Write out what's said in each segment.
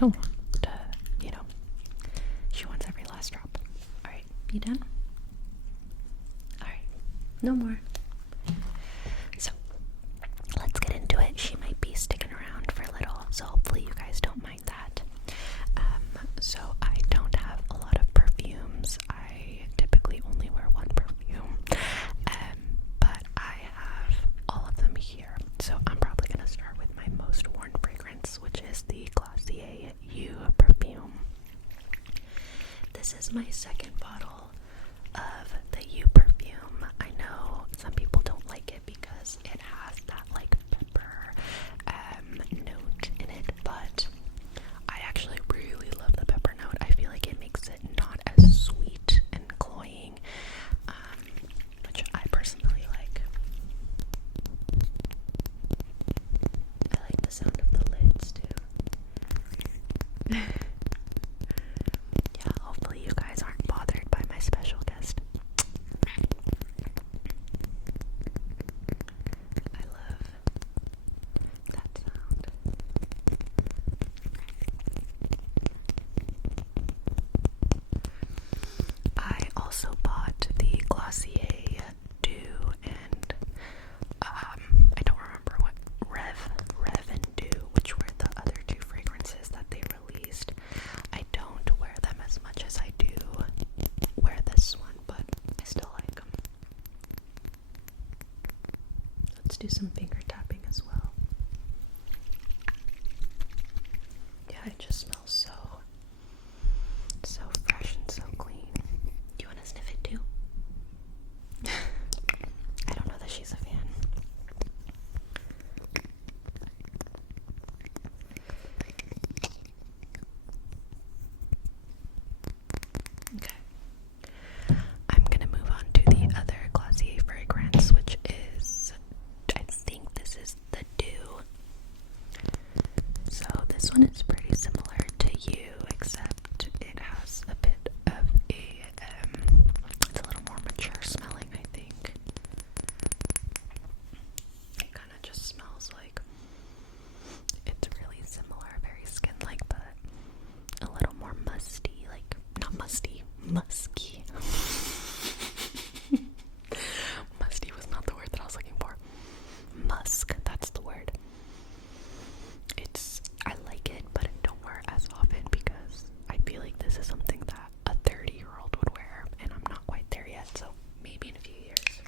So, she wants every last drop. Alright, you done? Alright, no more. So, let's get into it. She might be sticking around for a little, so hopefully you guys don't mind that. So I don't have a lot of perfumes. I typically only wear one perfume, but I have all of them here. So I'm probably going to start with my most worn fragrance, which is the Glossier You perfume. This is my second bottle of the You perfume. I know some people don't like it because it has that like pepper note in it, but I actually really love the pepper note. I feel like it makes it not as sweet and cloying, which I personally like. I like the sound of the lids too. Yeah, hopefully you guys aren't bothered by my special guest. I love that sound. I also bought the Glossier Dew and I don't remember what Rev and Dew, which were the other two fragrances that they released. I don't wear them as much as I do wear this one, but I still like them. Let's do some finger tapping as well. Yeah, it just smells so fresh and so clean. Do you want to sniff it too? I don't know that she's a fan. Okay. I'm gonna move on to the other Glossier fragrance, which is, I think this is the Dew. So this one is pretty similar to You, except it has a bit of a, it's a little more mature smelling, I think. It kind of just smells like, it's really similar, very skin-like, but a little more musty, like, not musty, musky. Musty was not the word that I was looking for. Musk, that's the word. I like it, but I don't wear it as often because I feel like this is something that a 30-year-old would wear, and I'm not quite there yet, so maybe in a few years.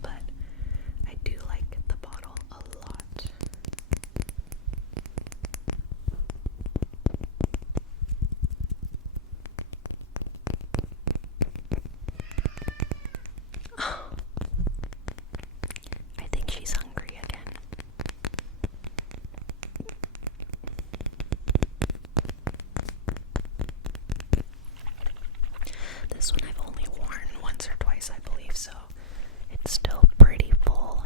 But I do like the bottle a lot. I think she's hungry again. This one I've only worn once or twice, I believe, so it's still pretty full.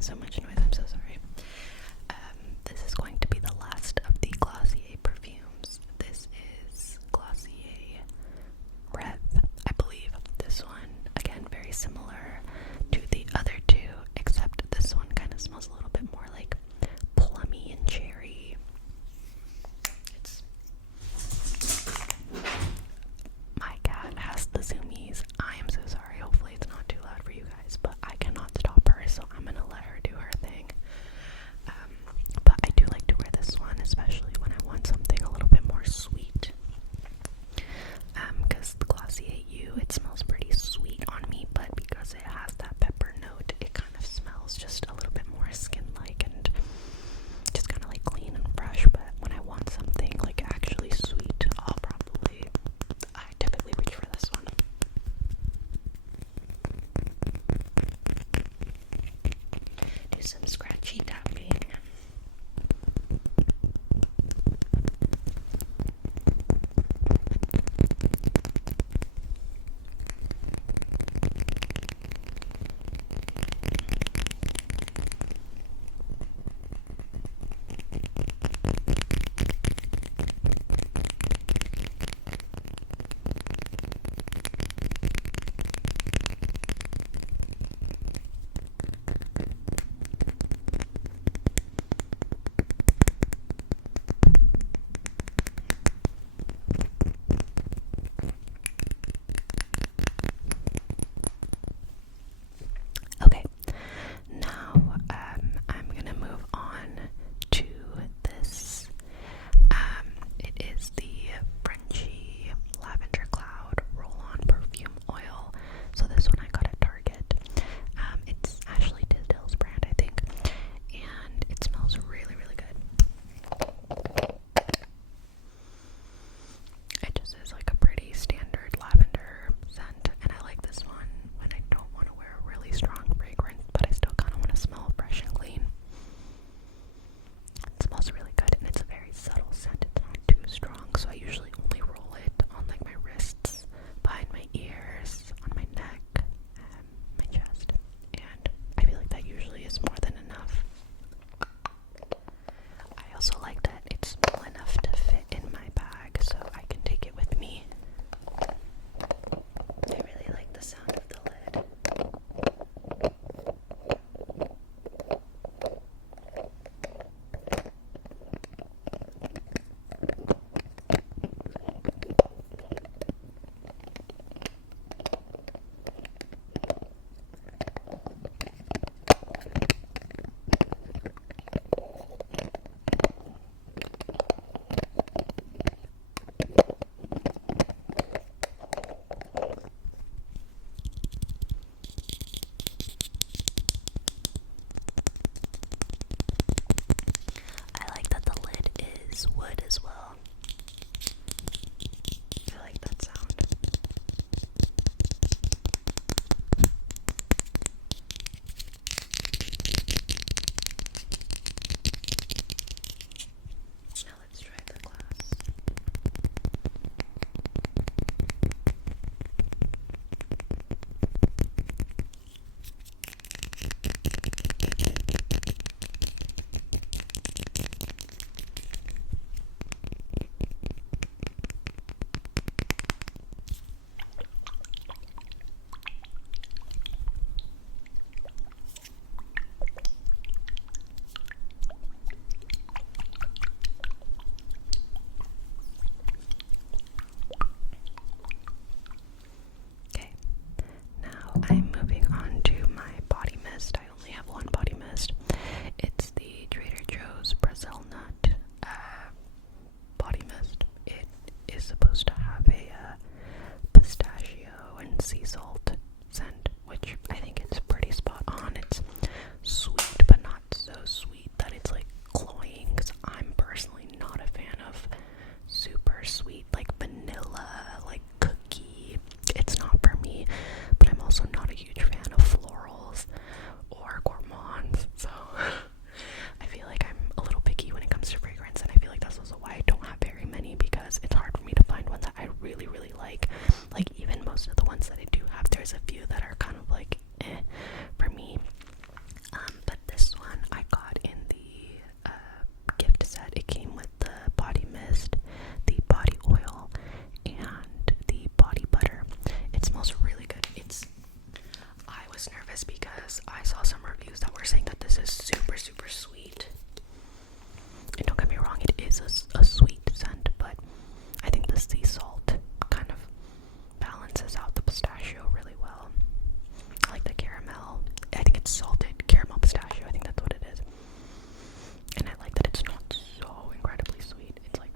So much noise, I'm so sorry. This is going to be the last of the Glossier perfumes. This is Glossier Breev, I believe. This one, again, very similar to the other two, except this one kind of smells a little bit more like plummy and cherry. My cat has the zoomies. I am so sorry. Hopefully it's not too loud for you guys, but I cannot stop her, so I'm gonna let her do her It smells really good. I was nervous because I saw some reviews that were saying that this is super, super sweet. And don't get me wrong, it is a sweet scent, but I think the sea salt kind of balances out the pistachio really well. I like the caramel. I think it's salted caramel pistachio. I think that's what it is. And I like that it's not so incredibly sweet. It's like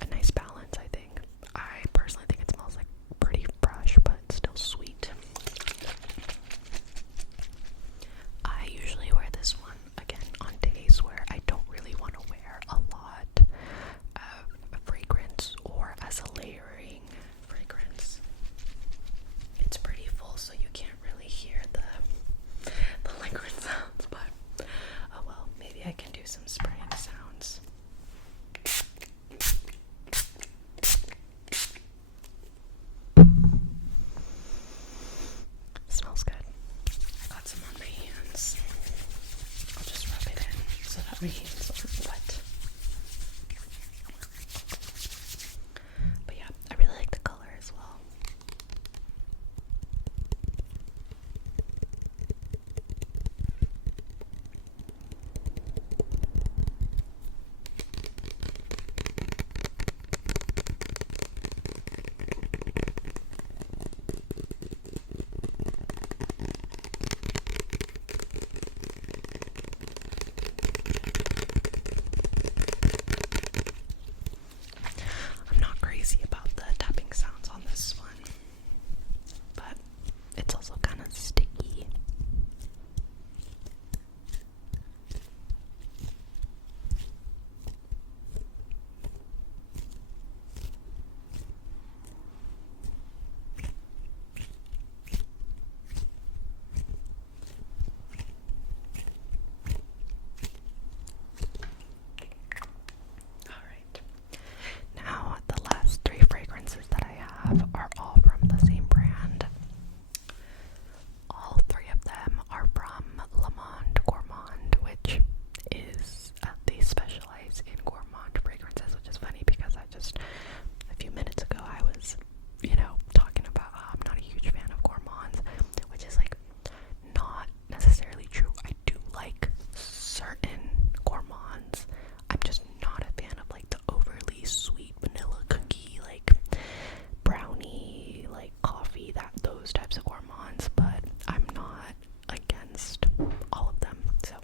a nice balance, I think. I personally think it smells like pretty fresh, but still sweet. I usually wear this one, again, on days where I don't really want to wear a lot of fragrance or as a layering fragrance. It's pretty full, so you can't really hear the liquid sounds, but oh well, maybe I can do some spraying sounds. Smells good. I got some on my hands. I'll just rub it in so that my hands aren't wet. But yeah, I really like the color as well. I'm not crazy about the tapping sounds on this one, but it's also kind of sticky. Alright. Now, the last three fragrances that I have are all from the same brand. All three of them are from Gourmand, which is, they specialize in gourmand fragrances, which is funny because a few minutes ago, I was, talking about how I'm not a huge fan of gourmands, which is, like, not necessarily true. I do like certain gourmands. I'm just not a fan of, like, the overly sweet vanilla cookie, like, brownie, like, coffee, those types of gourmands, but I'm not against all of them. So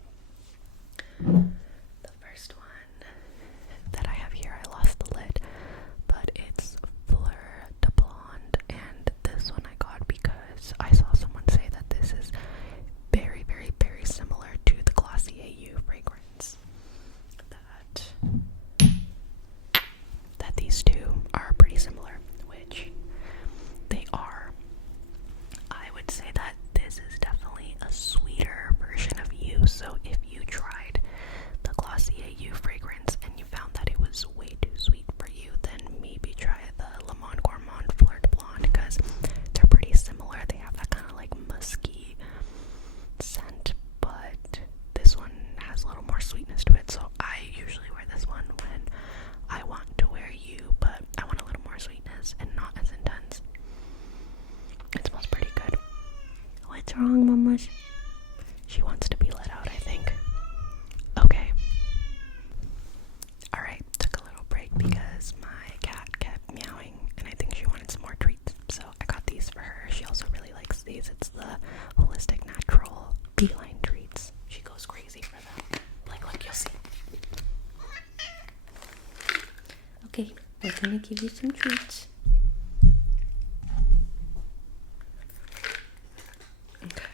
the first one that I have here, I lost the lid, but it's Fleur de Blonde, and this one I got because I saw someone say that this is very, very, very similar to the Glossier fragrance. That these two are pretty similar, which they are. I would say that this is definitely a sweeter version of you, so if you tried the Glossier fragrance and you found that it was way too sweet for you, then maybe try the Gourmand Fleur de Blonde, because they're pretty similar. They have that kind of like musky scent, but this one has a little more sweetness to it, so I usually wear this one when I want to wear you, but I want a little more sweetness and not as intense. It smells pretty good. What's wrong, Mama? She wants to be let out, I think. Okay. Alright, took a little break because my cat kept meowing and I think she wanted some more treats. So I got these for her. She also really likes these. It's the Holistic Natural Feline Treats. She goes crazy for them. Like, look, you'll see. Okay, we're gonna give you some treats. Okay.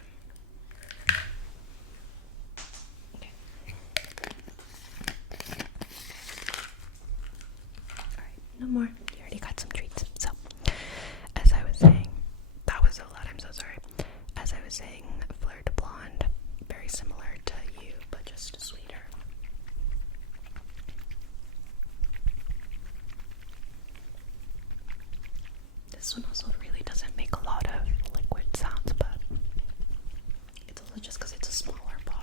Alright, no more. You already got some treats. So, as I was saying, that was a lot, I'm so sorry. As I was saying, Fleur de Blonde, very similar to you, but just sweeter. This one also really doesn't make a lot of liquid sounds, but it's also just because it's a smaller bottle.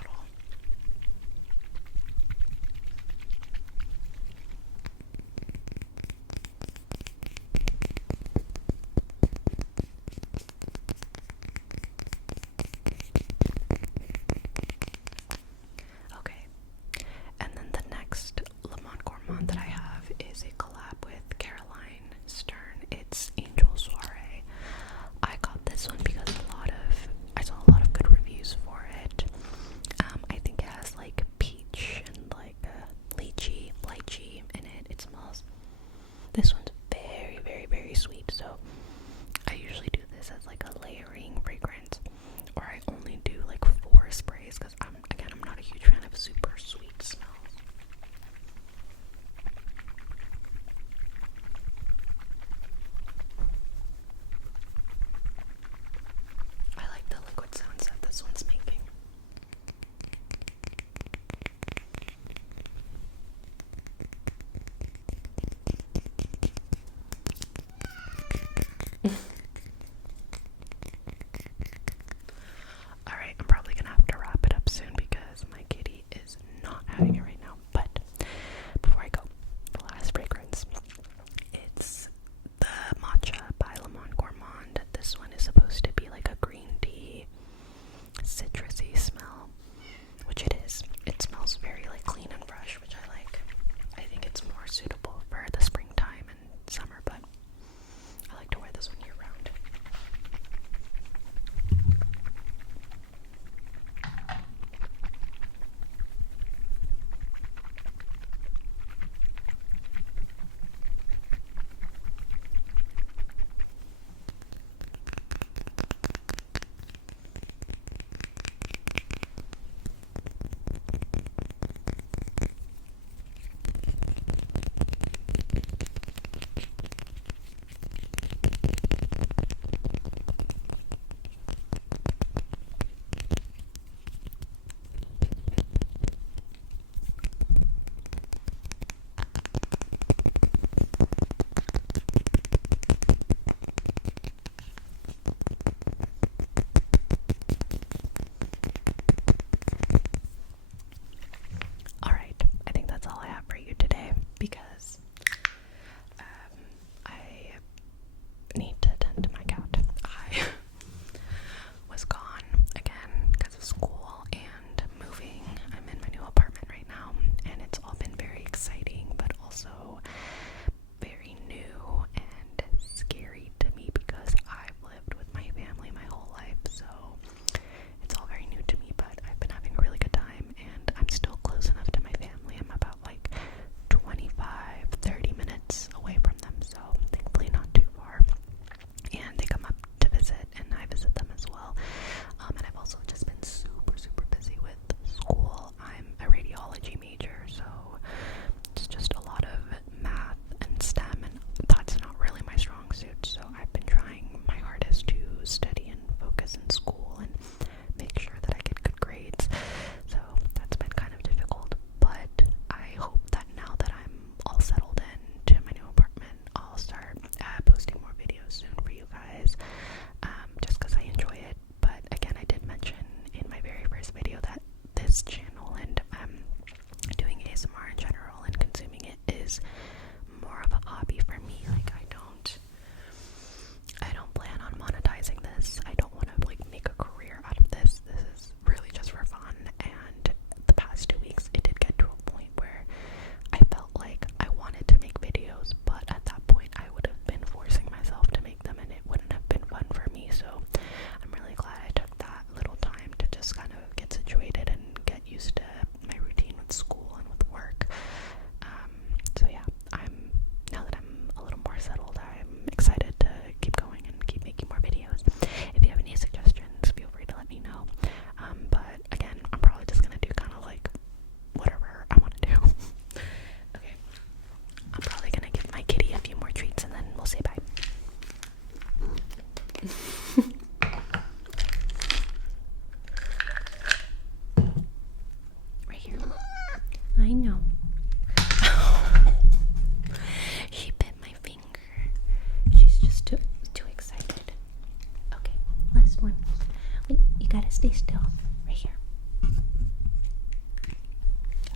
gotta stay still. Right here.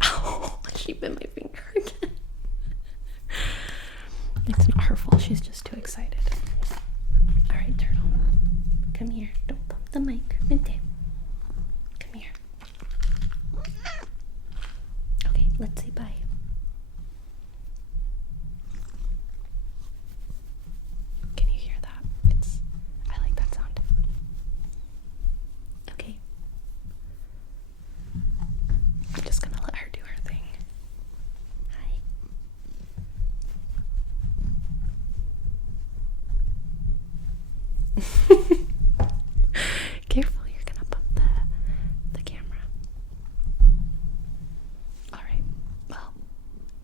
Oh, she bit my finger again. It's not her fault. She's just too excited. Alright, Turtle. Come here. Don't bump the mic. Vente. Come here. Okay, let's say bye. Can you hear that? I like that sound. Okay. I'm just gonna let her do her thing. Hi. Careful, you're gonna bump the camera. Alright, well,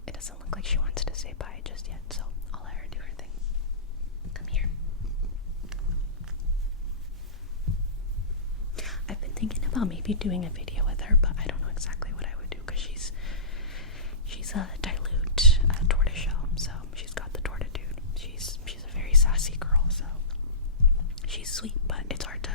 it doesn't look like she wants to say bye just yet, so I'll let her do her thing. Come here. I've been thinking about maybe doing a video with her, but I don't know exactly what I would do because she's a dilute tortoiseshell, so she's got the tortitude. She's a very sassy girl, so she's sweet, but it's hard to